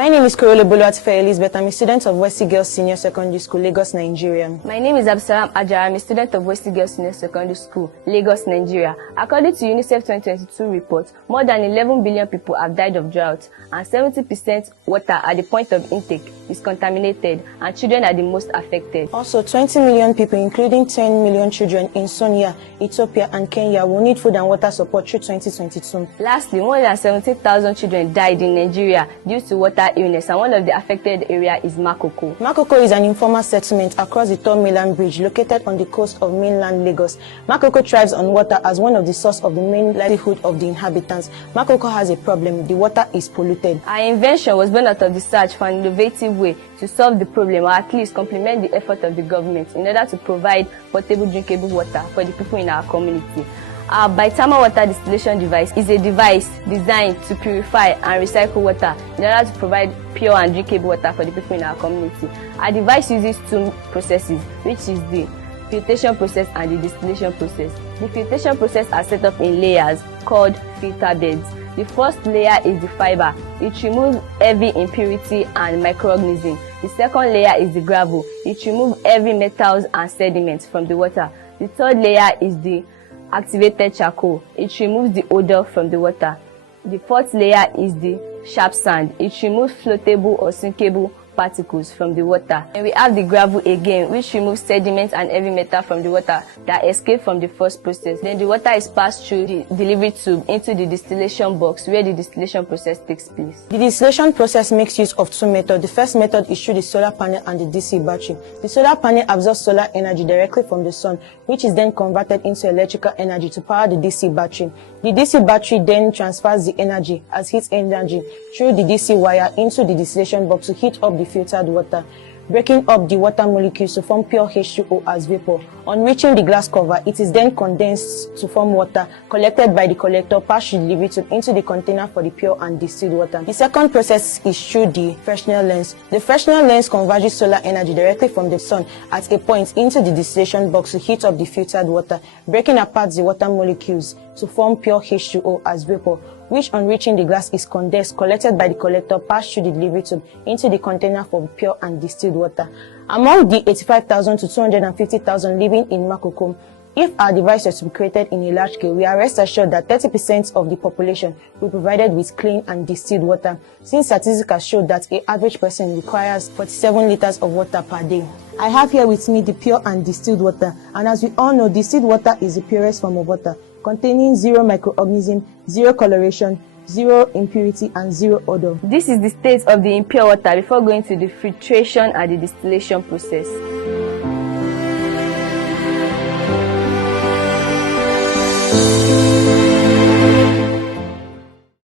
My name is Korolo Boluwatife Elizabeth. I'm a student of Wesley Girls Senior Secondary School, Lagos, Nigeria. My name is Absalam Ajara. I'm a student of Wesley Girls Senior Secondary School, Lagos, Nigeria. According to UNICEF 2022 report, more than 11 billion people have died of drought, and 70% water at the point of intake is contaminated, and children are the most affected. Also, 20 million people, including 10 million children in Sonia, Ethiopia, and Kenya, will need food and water support through 2022. Lastly, more than 17,000 children died in Nigeria due to water illness, and one of the affected areas is Makoko. Makoko is an informal settlement across the Third Mainland Bridge located on the coast of mainland Lagos. Makoko thrives on water as one of the sources of the main livelihood of the inhabitants. Makoko has a problem: the water is polluted. Our invention was born out of the search for an innovative way to solve the problem, or at least complement the effort of the government in order to provide potable drinkable water for the people in our community. Our bi-thermal water distillation device is a device designed to purify and recycle water in order to provide pure and drinkable water for the people in our community. Our device uses two processes, which is the filtration process and the distillation process. The filtration process are set up in layers called filter beds. The first layer is the fiber. It removes heavy impurity and microorganisms. The second layer is the gravel. It removes heavy metals and sediments from the water. The third layer is the activated charcoal. It removes the odor from the water. The fourth layer is the sharp sand. It removes floatable or sinkable particles from the water. And we have the gravel again, which removes sediments and heavy metal from the water that escape from the first process. Then the water is passed through the delivery tube into the distillation box, where the distillation process takes place. The distillation process makes use of two methods. The first method is through the solar panel and the DC battery. The solar panel absorbs solar energy directly from the sun, which is then converted into electrical energy to power the DC battery. The DC battery then transfers the energy as heat energy through the DC wire into the distillation box to heat up the filtered water, breaking up the water molecules to form pure H2O as vapor. On reaching the glass cover, it is then condensed to form water, collected by the collector, passed through the delivery tube into the container for the pure and distilled water. The second process is through the Fresnel lens. The Fresnel lens converges solar energy directly from the sun at a point into the distillation box to heat up the filtered water, breaking apart the water molecules to form pure H2O as vapor, which on reaching the glass is condensed, collected by the collector, passed through the delivery tube into the container for pure and distilled water. Among the 85,000 to 250,000 living in Makoko, if our device is to be created in a large scale, we are rest assured that 30% of the population will be provided with clean and distilled water, since statistics have shown that an average person requires 47 liters of water per day. I have here with me the pure and distilled water, and as we all know, distilled water is the purest form of water, containing zero microorganism, zero coloration, zero impurity, and zero odor. This is the state of the impure water before going to the filtration and the distillation process.